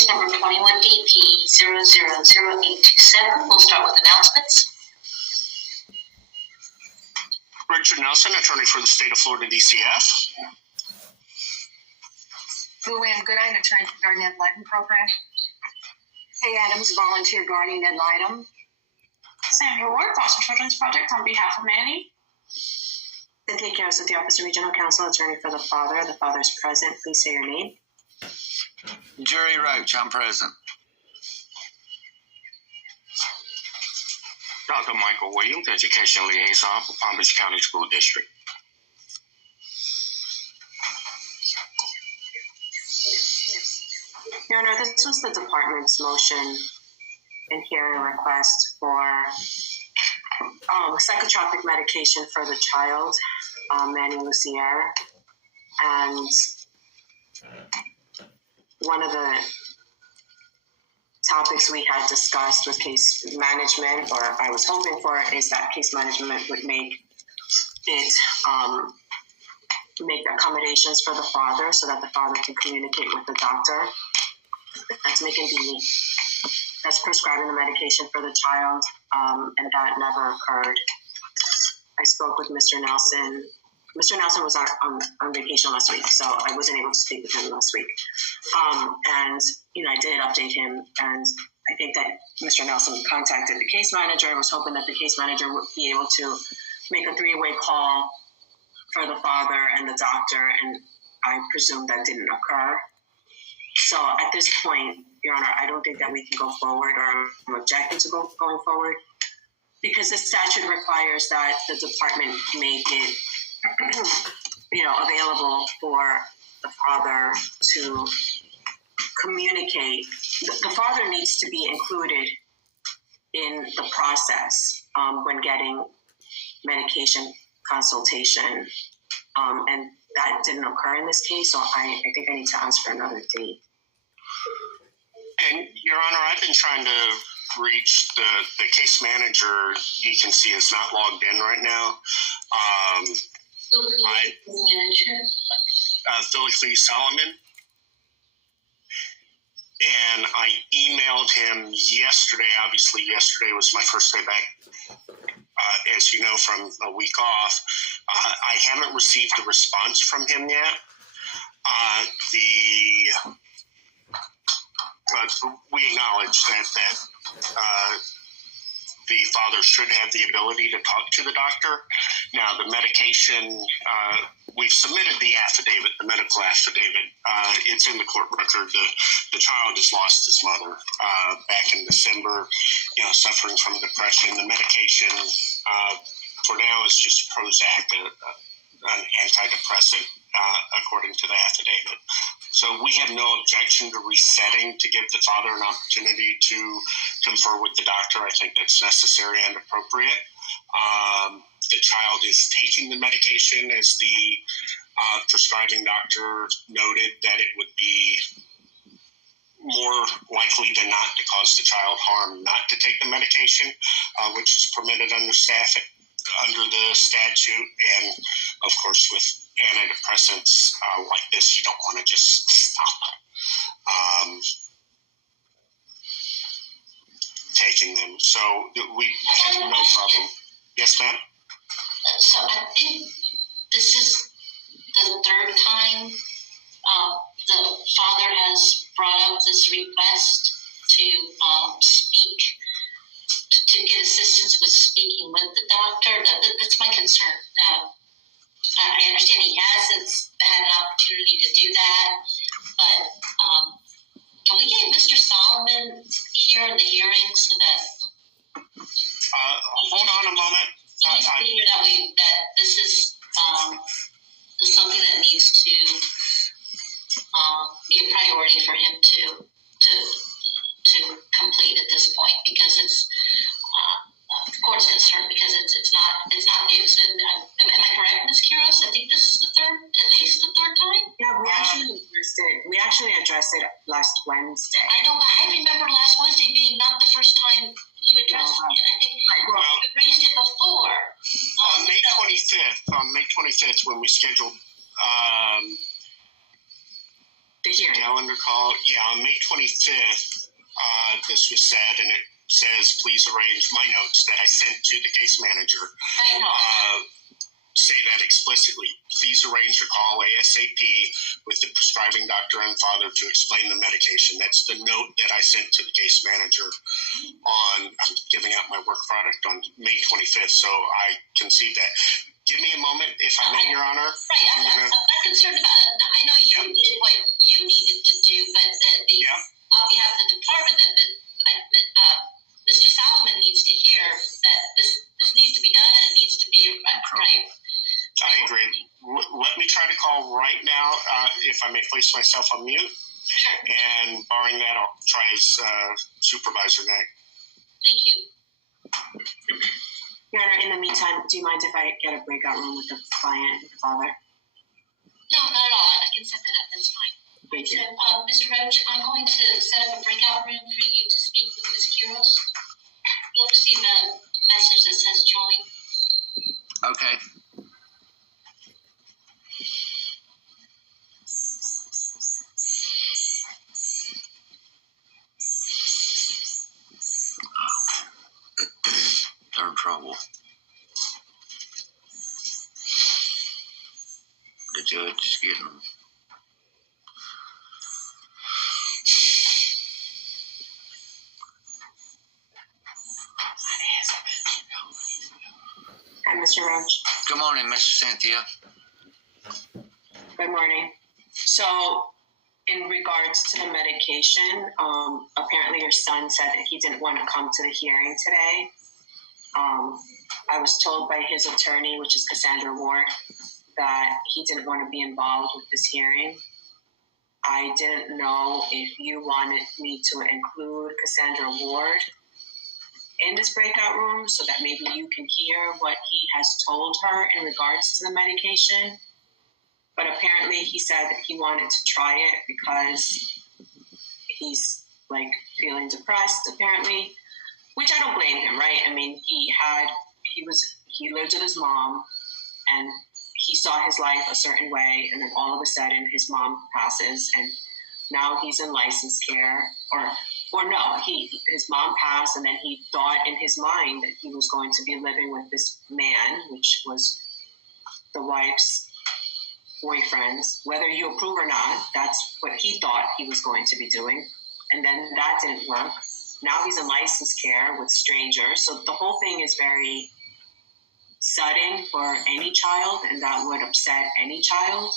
case number 21DP000827. We'll start with announcements. Richard Nelson, attorney for the state of Florida DCF. Luann Goodine, attorney for Guardian Ad Litem program. Hey Adams, volunteer guardian ad litem. Sandra Ward, Foster Children's Project on behalf of Manny. Cynthia Karos with the Office of Regional Counsel, attorney for the father. The father is present. Please say your name. Jerry Roach, I'm present. Dr. Michael Williams, education liaison for Palm Beach County School District. Your Honor, this was the department's motion and hearing request for psychotropic medication for the child, Manny Lucier. And one of the topics we had discussed with case management, or I was hoping for, is that case management would make it make accommodations for the father so that the father can communicate with the doctor that's prescribing the medication for the child, and that never occurred. I spoke with Mr. Nelson. Mr. Nelson was on vacation last week, so I wasn't able to speak with him last week. And I did update him, and I think that Mr. Nelson contacted the case manager. I was hoping that the case manager would be able to make a three-way call for the father and the doctor, and I presume that didn't occur. So at this point, Your Honor, I don't think that we can go forward, or I'm objecting to going forward, because the statute requires that the department make it, available for the father to communicate. The father needs to be included in the process when getting medication consultation, and that didn't occur in this case, so I think I need to ask for another date. And Your Honor, I've been trying to reach the case manager. You can see is not logged in right now. Philly Solomon. And I emailed him yesterday. Obviously, yesterday was my first day back, as you know, from a week off. I haven't received a response from him yet. But we acknowledge that the father should have the ability to talk to the doctor. Now, the medication, we've submitted the affidavit, the medical affidavit. It's in the court record. The child has lost his mother back in December, suffering from depression. The medication for now is just Prozac, an antidepressant, according to the affidavit. So we have no objection to resetting to give the father an opportunity to confer with the doctor. I think that's necessary and appropriate. The child is taking the medication, as the prescribing doctor noted, that it would be more likely than not to cause the child harm not to take the medication, which is permitted under the statute. And of course, with antidepressants like this, you don't want to just stop taking them. So we have no problem. Yes, ma'am? So I think this is the third time the father has brought up this request to speak, to get assistance with speaking with the doctor. That's my concern. I understand he hasn't had an opportunity to do that, but can we get Mr. Solomon here in the hearing so that hold on a moment. he's clear that this is something that needs to be a priority for him to complete at this point, because it's of course concerned, because it's not news. Am I correct, Ms. Quiroz? I think this is at least the third time. Yeah, we actually addressed it last Wednesday. I know, but I remember last Wednesday being not the first time you addressed it. I think you raised it before. On May 25th, when we scheduled the The hearing. Calendar call. Yeah, on May 25th, this was said, and it says, please arrange my notes that I sent to the case manager. I know. Say that explicitly. Please arrange a call ASAP with the prescribing doctor and father to explain the medication. That's the note that I sent to the case manager I'm giving out my work product on May 25th, so I can see that. Give me a moment, if I may, Your Honor. Right, I'm not concerned about it. I know you did what you needed to do, but on behalf of the department, Mr. Solomon needs to hear that this needs to be done and it needs to be right. I agree. Let me try to call right now, if I may place myself on mute. Sure. And barring that, I'll try his supervisor next. Thank you. Your Honor, in the meantime, do you mind if I get a breakout room with the client and the father? No, not at all. I can set that up. That's fine. Thank you. So, Mr. Roach, I'm going to set up a breakout room for you to speak with Ms. Quiros. You'll receive a message that says join. Okay. They're in trouble. The judge is getting them. Hi, Mr. Roach. Good morning, Miss Cynthia. Good morning. So, in regards to the medication, apparently your son said that he didn't want to come to the hearing today. I was told by his attorney, which is Cassandra Ward, that he didn't want to be involved with this hearing. I didn't know if you wanted me to include Cassandra Ward in this breakout room so that maybe you can hear what he has told her in regards to the medication. But apparently he said that he wanted to try it because he's feeling depressed, apparently, which I don't blame him, right? I mean, he lived with his mom and he saw his life a certain way, and then all of a sudden his mom passes and now he's in licensed care, or no, his mom passed, and then he thought in his mind that he was going to be living with this man, which was the wife's boyfriend. Whether you approve or not, that's what he thought he was going to be doing, and then that didn't work. Now he's in licensed care with strangers, so the whole thing is very sudden for any child, and that would upset any child.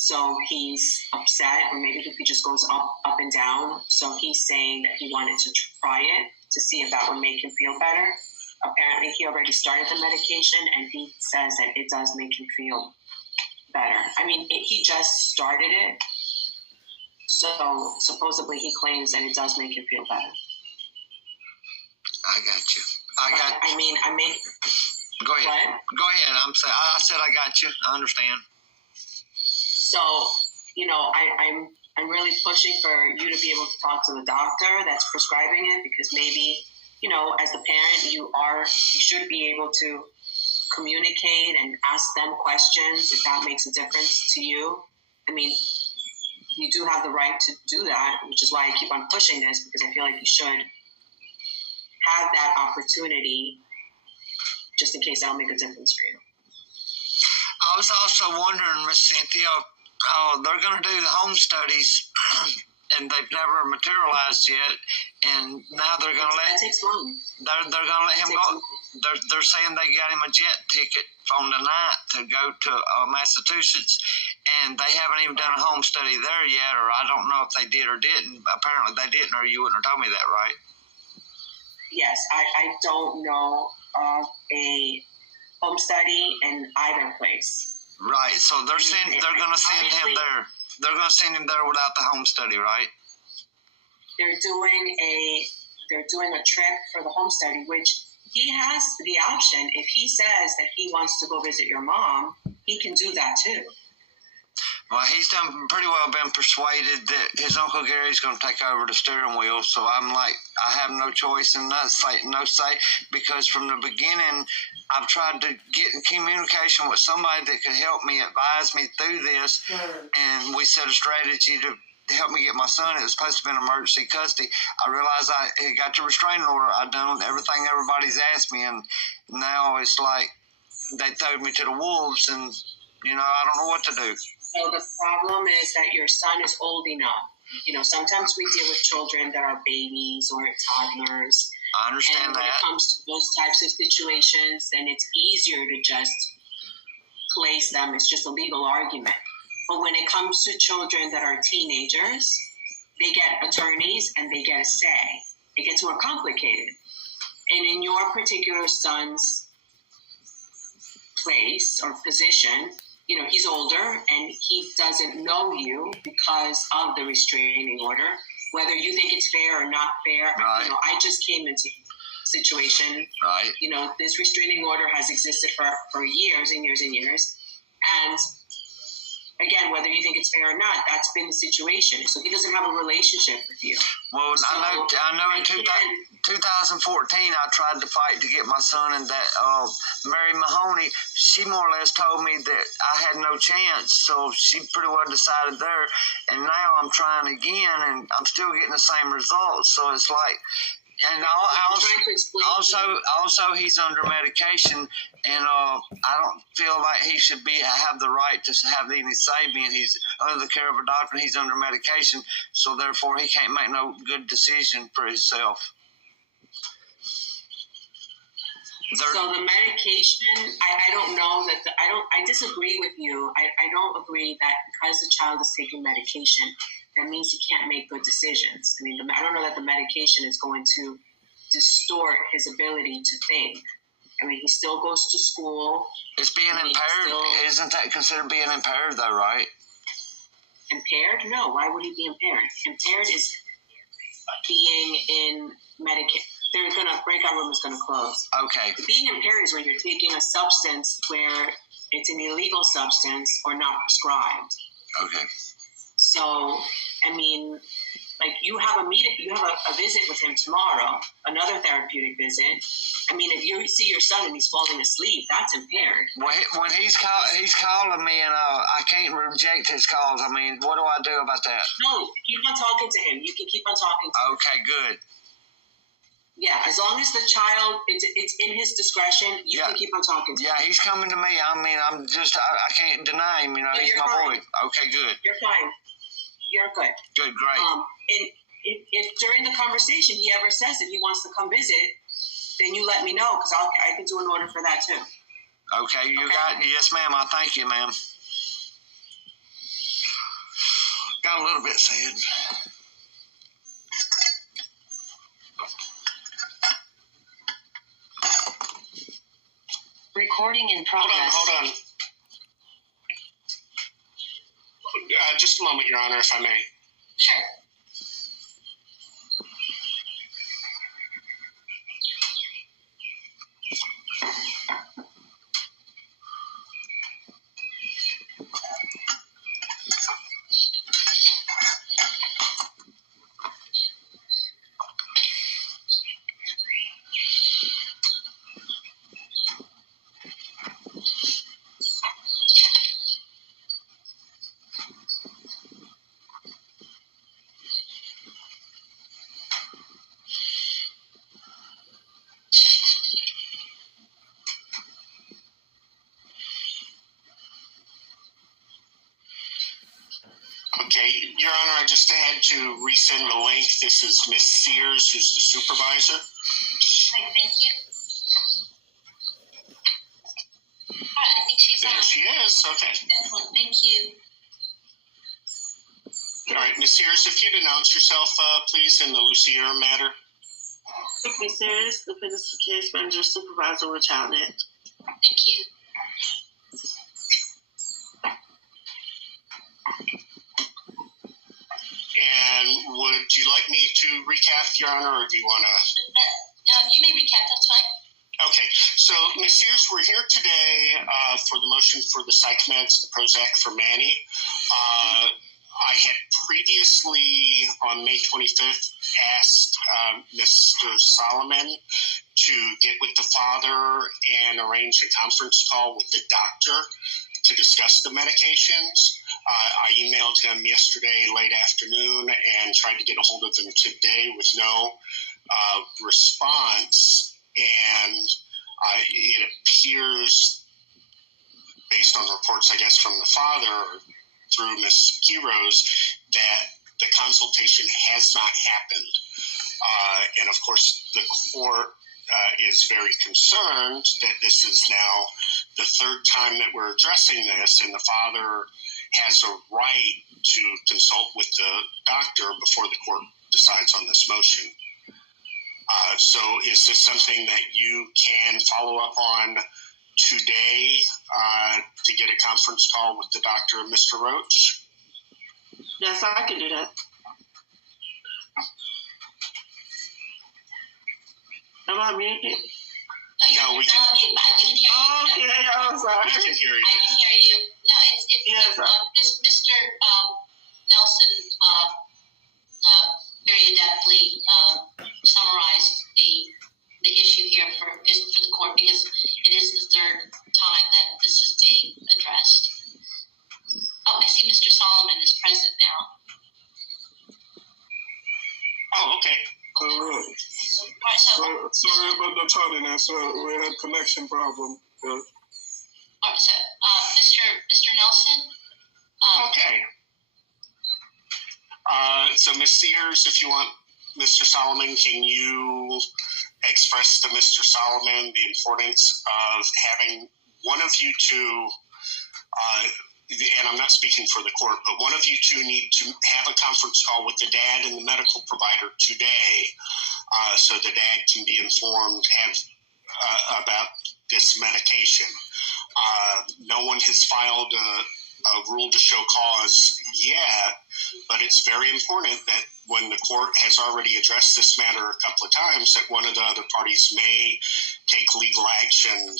So he's upset, or maybe he just goes up and down. So he's saying that he wanted to try it to see if that would make him feel better. Apparently he already started the medication, and he says that it does make him feel better. I mean, he just started it, so supposedly he claims that it does make him feel better. I got you. Go ahead. What? Go ahead. I said I got you. I understand. So, I'm really pushing for you to be able to talk to the doctor that's prescribing it, because maybe, as the parent, you should be able to communicate and ask them questions if that makes a difference to you. I mean, you do have the right to do that, which is why I keep on pushing this, because I feel like you should have that opportunity just in case that'll make a difference for you. I was also wondering, Miss Cynthia, they're going to do the home studies, and they've never materialized yet, and now they're going to That takes long. they're going to let him go. They're saying they got him a jet ticket on the 9th to go to Massachusetts, and they haven't even done a home study there yet, or I don't know if they did or didn't. Apparently they didn't, or you wouldn't have told me that, right? Yes, I don't know of a home study in either place. Right. So they're going to send him there. They're going to send him there without the home study, right? They're doing a trip for the home study, which he has the option. If he says that he wants to go visit your mom, he can do that too. Well, he's done pretty well been persuaded that his Uncle Gary's going to take over the steering wheel. So I'm like, I have no choice and no say, because from the beginning, I've tried to get in communication with somebody that could help me, advise me through this. And we set a strategy to help me get my son. It was supposed to be an emergency custody. I realized I had got the restraining order. I'd done everything everybody's asked me. And now it's like they threw me to the wolves and, I don't know what to do. So the problem is that your son is old enough. Sometimes we deal with children that are babies or toddlers. I understand and when that. it comes to those types of situations, then it's easier to just place them. It's just a legal argument. But when it comes to children that are teenagers, they get attorneys and they get a say. It gets more complicated. And in your particular son's place or position, he's older and he doesn't know you because of the restraining order. Whether you think it's fair or not fair, Right. I just came into the situation. Right. This restraining order has existed for years and years and years. And again, whether you think it's fair or not, that's been the situation. So he doesn't have a relationship with you. Well, So, I know in 2014, I tried to fight to get my son, and that Mary Mahoney, she more or less told me that I had no chance, so she pretty well decided there. And now I'm trying again, and I'm still getting the same results. So it's like, and I'm trying to explain to you. also he's under medication, and I don't feel like he should have the right to have any say, being he's under the care of a doctor and he's under medication, so therefore he can't make no good decision for himself. So the medication, I don't know that I disagree with you. I don't agree that because the child is taking medication, that means he can't make good decisions. I mean, I don't know that the medication is going to distort his ability to think. I mean, he still goes to school. It's being impaired. Isn't that considered being impaired, though, right? Impaired? No. Why would he be impaired? Impaired is being in medication. Breakout room is going to close. Okay. Being impaired is when you're taking a substance where it's an illegal substance or not prescribed. Okay. So, I mean, like you have a visit with him tomorrow, another therapeutic visit. I mean, if you see your son and he's falling asleep, that's impaired. Well, when he's calling me, and I can't reject his calls. I mean, what do I do about that? No, keep on talking to him. You can keep on talking to him. Okay, good. Yeah, as long as the child, it's in his discretion, you can keep on talking to him. Yeah, he's coming to me. I mean, I can't deny him. He's my boy. Okay, good. You're fine. You're good. Good, great. And if during the conversation he ever says that he wants to come visit, then you let me know, because I can do an order for that too. Okay, yes, ma'am. I thank you, ma'am. Got a little bit sad. Recording in progress. Hold on. Just a moment, Your Honor, if I may. Sure. Okay, Your Honor, I just had to resend the link. This is Miss Sears, who's the supervisor. Thank you. All right, I think she's There on. she is. Okay. Excellent. Thank you. All right, Miss Sears, if you'd announce yourself, please, in the Lucier matter. Miss Sears, the Business Case Manager Supervisor with ChildNet. Thank you. And would you like me to recap, Your Honor, or do you want to? You may recap. That's fine. Okay, so Ms. Sears, we're here today for the motion for the psych meds, the Prozac for Manny. I had previously, on May 25th, asked Mr. Solomon to get with the father and arrange a conference call with the doctor to discuss the medications. I emailed him yesterday late afternoon and tried to get a hold of him today with no response. And it appears, based on reports, I guess, from the father through Ms. Quiroz, that the consultation has not happened. And of course, the court is very concerned that this is now the third time that we're addressing this, and the father has a right to consult with the doctor before the court decides on this motion. So is this something that you can follow up on today to get a conference call with the doctor, Mr. Roach? Yes, I can do that. Am I muted? No, we can. I can hear you. Oh, okay, I'm sorry. I can hear you. I can hear you. No, Yes, Mr. Nelson very adeptly summarized the issue here for the court, because it is the third time that this is being addressed. Oh, I see Mr. Solomon is present now. Oh, okay. All right. All right, so Sorry about the tardiness. We had connection problem. all right, so Mr. Nelson. Okay. So, Ms. Sears, if you want, Mr. Solomon, can you express to Mr. Solomon the importance of having one of you two, and I'm not speaking for the court, but one of you two need to have a conference call with the dad and the medical provider today, so the dad can be informed about this medication. No one has filed a rule to show cause yet, but it's very important that when the court has already addressed this matter a couple of times, that one of the other parties may take legal action.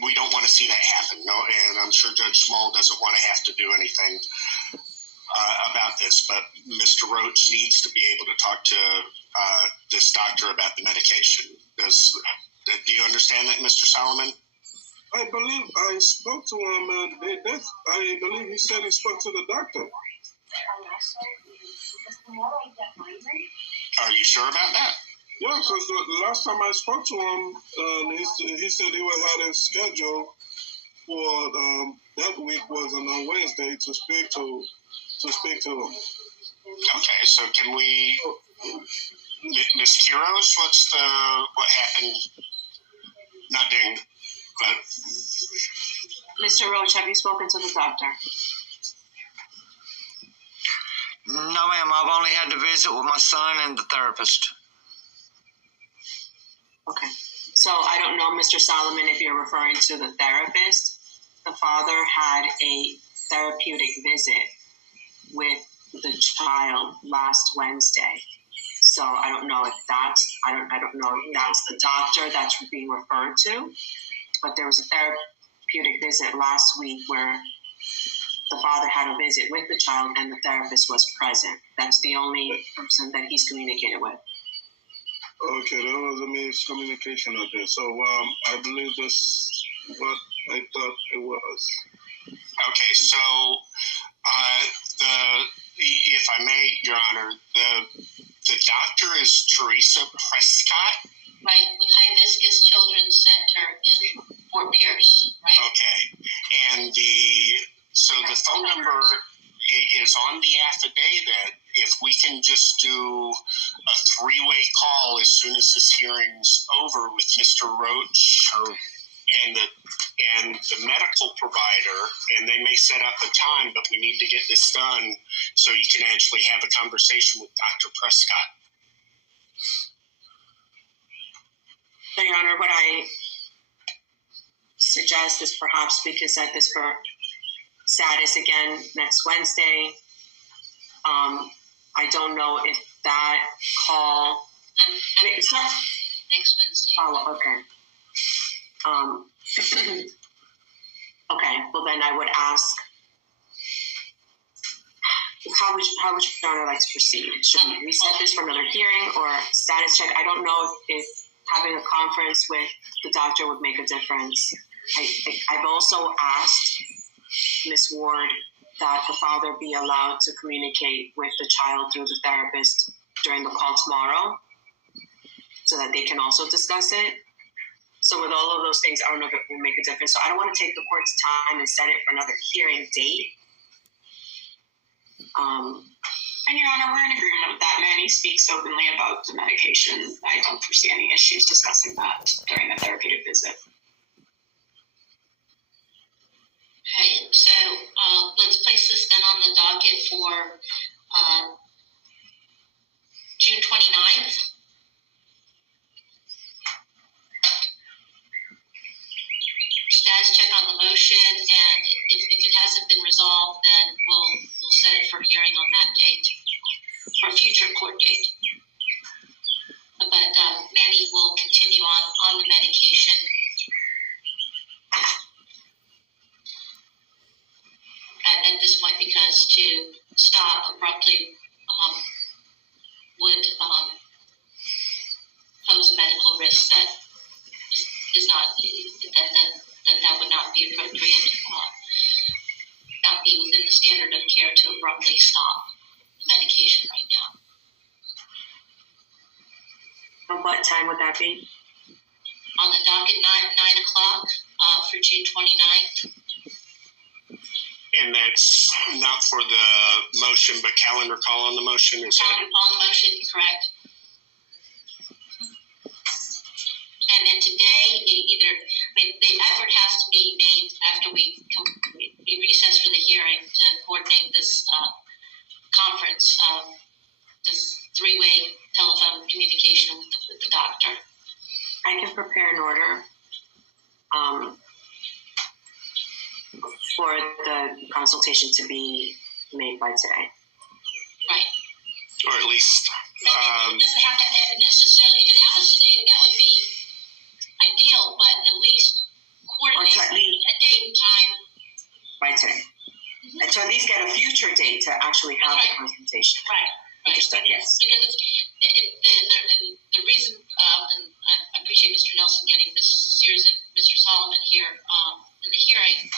We don't want to see that happen, no, and I'm sure Judge Small doesn't want to have to do anything about this, but Mr. Roach needs to be able to talk to this doctor about the medication. Do you understand that, Mr. Solomon? I believe I spoke to him. I believe he said he spoke to the doctor. Are you sure about that? Yeah, because the last time I spoke to him, he said he would have his schedule for that week was on Wednesday to speak to him. Okay, so can we, Ms. Quiroz, what happened? Not during, but. Mr. Roach, have you spoken to the doctor? No, ma'am. I've only had to visit with my son and the therapist. Okay. So I don't know, Mr. Solomon, if you're referring to the therapist. The father had a therapeutic visit with the child last Wednesday. So I don't know if I don't know if that's the doctor that's being referred to, but there was a therapeutic visit last week where the father had a visit with the child and the therapist was present. That's the only person that he's communicated with. Okay, there was a miscommunication out there. So I believe this what I thought it was. Okay, so if I may, Your Honor, the doctor is Teresa Prescott. Right, with Hibiscus Children's Center in Fort Pierce, right? Okay, and the phone number is on the affidavit. If we can just do a three-way call as soon as this hearing's over with Mr. Roach and the medical provider, and they may set up a time, but we need to get this done so you can actually have a conversation with Dr. Prescott. So, Your Honor, what I suggest is perhaps we could set this for status again next Wednesday. I don't know if that call. It's not Next Wednesday. Oh, okay. Okay. Well, then I would ask would Your Honor like to proceed? Should we reset this for another hearing or status check? I don't know if having a conference with the doctor would make a difference. I've also asked Ms. Ward that the father be allowed to communicate with the child through the therapist during the call tomorrow so that they can also discuss it. So with all of those things, I don't know if it will make a difference. So I don't want to take the court's time and set it for another hearing date. And Your Honor, we're in agreement with that. Manny speaks openly about the medication. I don't foresee any issues discussing that during the therapeutic visit. Okay, so let's place this then on the docket for June 29th. Status check on the motion, and if it hasn't been resolved, then we'll set it for hearing on that date, for a future court date. But Manny will continue on the medication. At this point, because to stop abruptly would pose a medical risk that is not that would not be appropriate, not be within the standard of care to abruptly stop the medication right now. And what time would that be? On the docket, 9 o'clock for June 29th. And that's not for the motion, but calendar call on the motion, is that? On the motion, correct. And then today, the effort has to be made after we recess for the hearing to coordinate this conference, this three-way telephone communication with the doctor. I can prepare an order for the consultation to be made by today. Right. Or at least. It doesn't have to necessarily, if it happens today, that would be ideal, but at least coordinate a date and time. By today. And to at least get a future date to actually have the consultation. Right. Understood, yes. Because the reason, and I appreciate Mr. Nelson getting Ms. Sears and Mr. Solomon here in the hearing.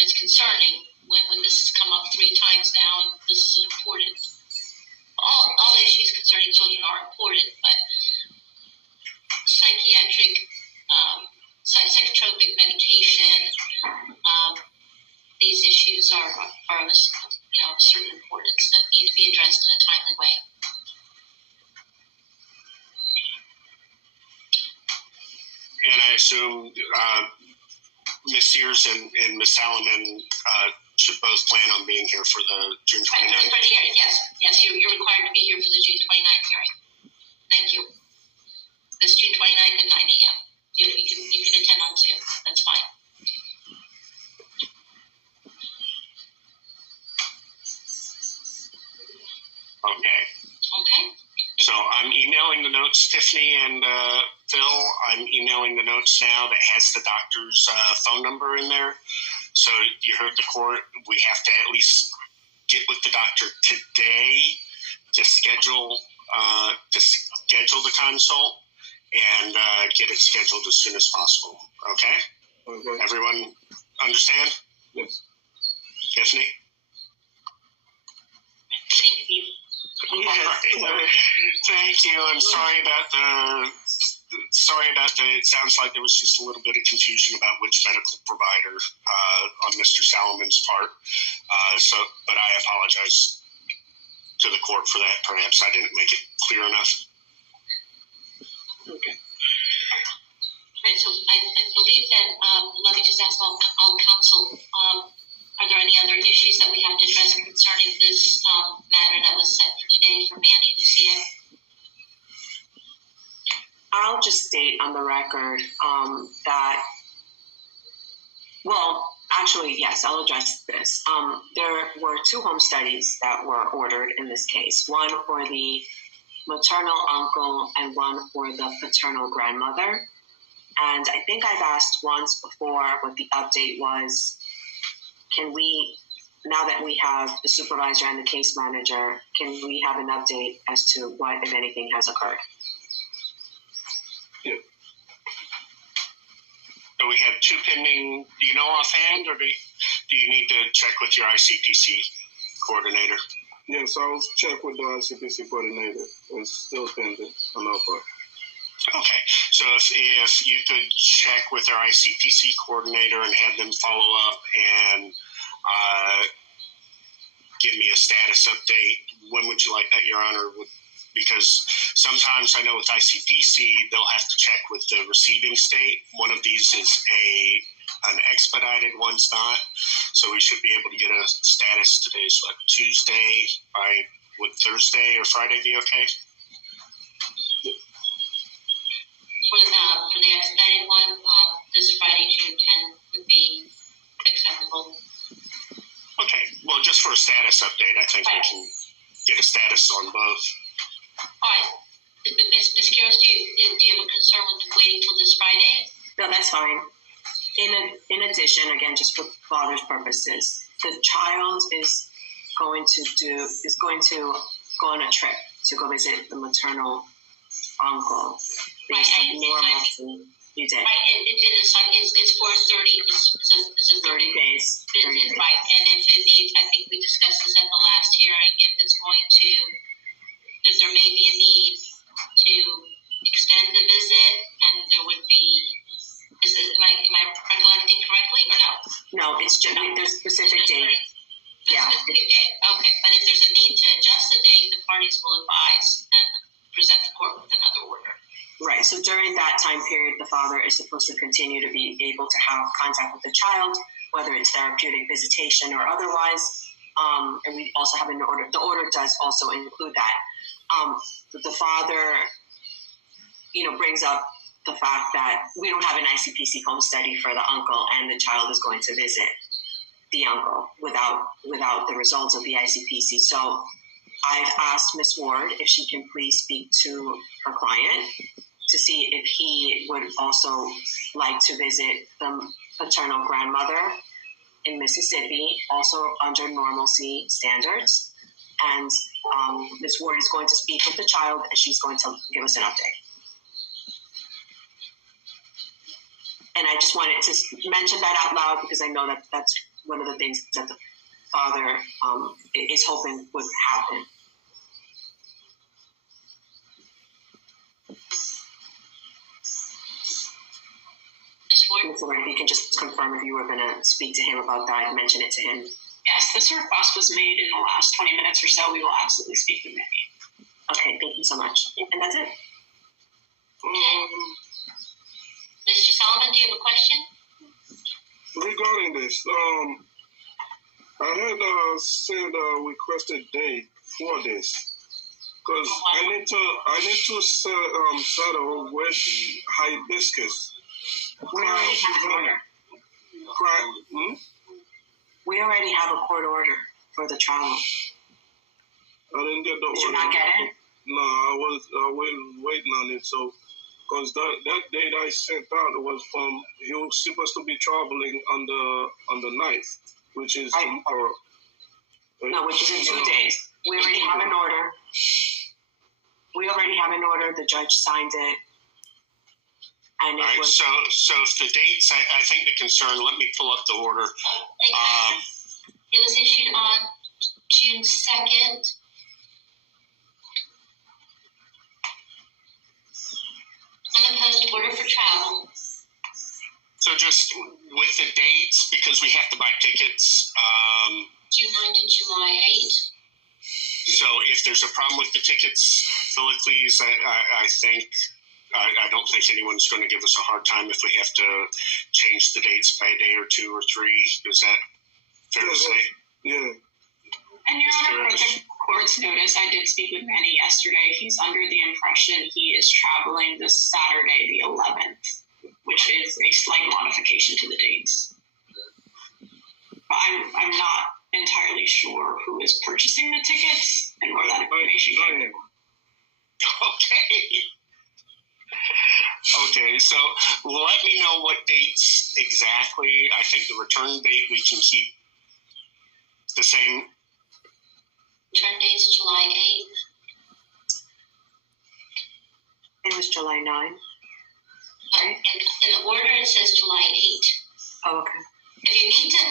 It's concerning when this has come up 3 times now, and this is important. All issues concerning children are important, but psychotropic medication, these issues are of certain importance that need to be addressed in a timely way. And I assume Ms. Sears and Ms. Salomon should both plan on being here for the June 29th. Yes, you're required to be here for the June 29th hearing. Thank you. This June 29th at 9 a.m. You can attend on Zoom. That's fine. Okay. So I'm emailing the notes, Tiffany and Phil. I'm emailing the notes now that has the doctor's phone number in there. So you heard the court. We have to at least get with the doctor today to schedule the consult and get it scheduled as soon as possible. Okay? Everyone understand? Yes. Tiffany? Thank you. Thank you. I'm sorry about the. It sounds like there was just a little bit of confusion about which medical provider on Mr. Salomon's part. But I apologize to the court for that. Perhaps I didn't make it clear enough. Okay. Right. So I believe that. Let me just ask all counsel. Are there any other issues that we have to address concerning this matter that was set for today for Manny Lucia? I'll just state on the record that, actually, yes, I'll address this. There were 2 home studies that were ordered in this case, one for the maternal uncle and one for the paternal grandmother. And I think I've asked once before what the update was. Can we now that we have the supervisor and the case manager, can we have an update as to what, if anything, has occurred? So we have 2 pending. Do you know offhand, or do you need to check with your ICPC coordinator? Yes, I was checked with the ICPC coordinator. It's still pending on our part. Okay, so if you could check with our ICPC coordinator and have them follow up and give me a status update, when would you like that, Your Honor? Because sometimes I know with ICPC, they'll have to check with the receiving state. One of these is an expedited, one's not. So we should be able to get a status. Today's like Tuesday. Would Thursday or Friday be okay? For the expedited one, this Friday, June 10th would be acceptable. Okay, well, just for a status update, I think we can get a status on both. All right. Ms. Quiroz, do you have a concern with waiting till this Friday? No, that's fine. In addition, again, just for father's purposes, the child is going to go on a trip to go visit the maternal uncle based on normalcy. You did. Right, it's for it's a 30 days. visit, 30 days. Right? And if it needs, I think we discussed this at the last hearing. If there may be a need to extend the visit, and there would be. Am I recollecting correctly or no? No, it's just there's specific date. Yeah. Specific date. Okay, but if there's a need to adjust the date, the parties will advise and present the court with another order. Right. So during that time period, the father is supposed to continue to be able to have contact with the child, whether it's therapeutic visitation or otherwise. And we also have an order. The order does also include that. The father, brings up the fact that we don't have an ICPC home study for the uncle, and the child is going to visit the uncle without the results of the ICPC. So I've asked Ms. Ward if she can please speak to her client to see if he would also like to visit the paternal grandmother in Mississippi, also under normalcy standards. And Ms. Ward is going to speak with the child, and she's going to give us an update. And I just wanted to mention that out loud because I know that that's one of the things that the father is hoping would happen. Ms. Ward, if you can just confirm if you were going to speak to him about that and mention it to him. Yes, this request was made in the last 20 minutes or so. We will absolutely speak with Manny. Okay, thank you so much. And that's it. Mr. Solomon, do you have a question? Regarding this, I had said requested date for this because I need to settle with hibiscus. We already have an order. We already have a court order for the child. I didn't get the order. Did you not get it? No, I was waiting on it. So, because that date I sent out was from, he was supposed to be traveling on the 9th, which is tomorrow. No, which is in 2 days. We already have an order. The judge signed it. And All right, so if the dates, I think the concern, let me pull up the order. It was issued on June 2nd. Unopposed order for travel. So just with the dates, because we have to buy tickets. June 9 to July 8. So if there's a problem with the tickets, Philocles, I think, I don't think anyone's going to give us a hard time if we have to change the dates by a day or 2 or 3. Is that fair to say? Yeah. And Your Honor, for the court's notice, I did speak with Manny yesterday. He's under the impression he is traveling this Saturday, the 11th, which is a slight modification to the dates. But I'm not entirely sure who is purchasing the tickets and where that information came from. Okay, so let me know what dates exactly. I think the return date we can keep The same. Return date's July 8th. It was July 9. Right? In the order, it says July 8th. Oh, okay. If you need to,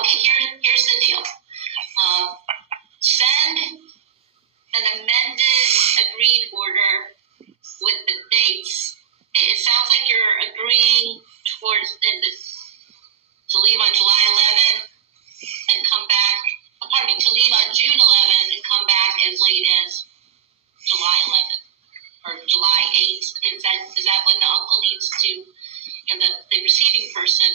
okay, here's the deal. Send an amended agreed order with the dates. It sounds like you're agreeing to leave on July 11 and come back. To leave on June 11 and come back as late as July 11 or July 8th. Is that when the uncle needs to, the receiving person,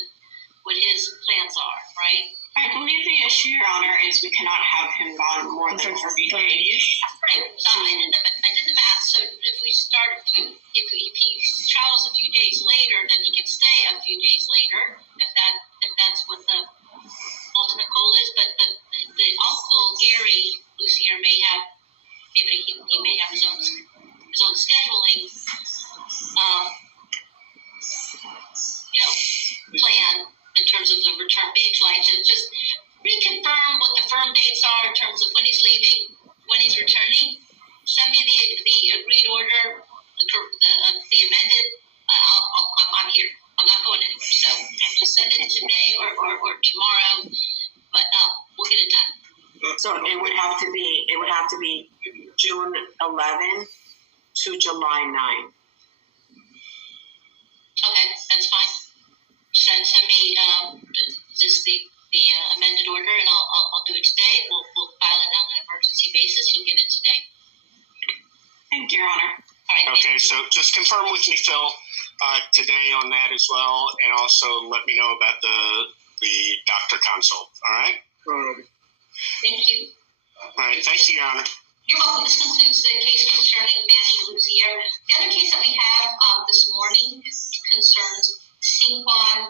what his plans are, right? I believe the issue, Your Honor, is we cannot have him gone more than 30 days. Right. So I did the math. So if we start, if he travels a few days later, then he can stay a few days later. If that's what the ultimate goal is. But the uncle Gary Lucier may have he may have his own scheduling plan in terms of the return being July. To just reconfirm what the firm dates are in terms of when he's leaving, when he's returning. Send me the agreed order, the amended. I'm here. I'm not going anywhere. So just send it today or tomorrow. But we'll get it done. So it would have to be June 11 to July 9. Okay, that's fine. Send me just the amended order, and I'll do it today. We'll file it on an emergency basis. You'll get it today. Thank you, Your Honor. All right. Okay, so just confirm with me, Phil, today on that as well, and also let me know about the doctor consult. All right. Thank you. All right. Thank you, Your Honor. You're welcome. This concludes the case concerning Manny Lucier. The other case that we have this morning concerns Sinquan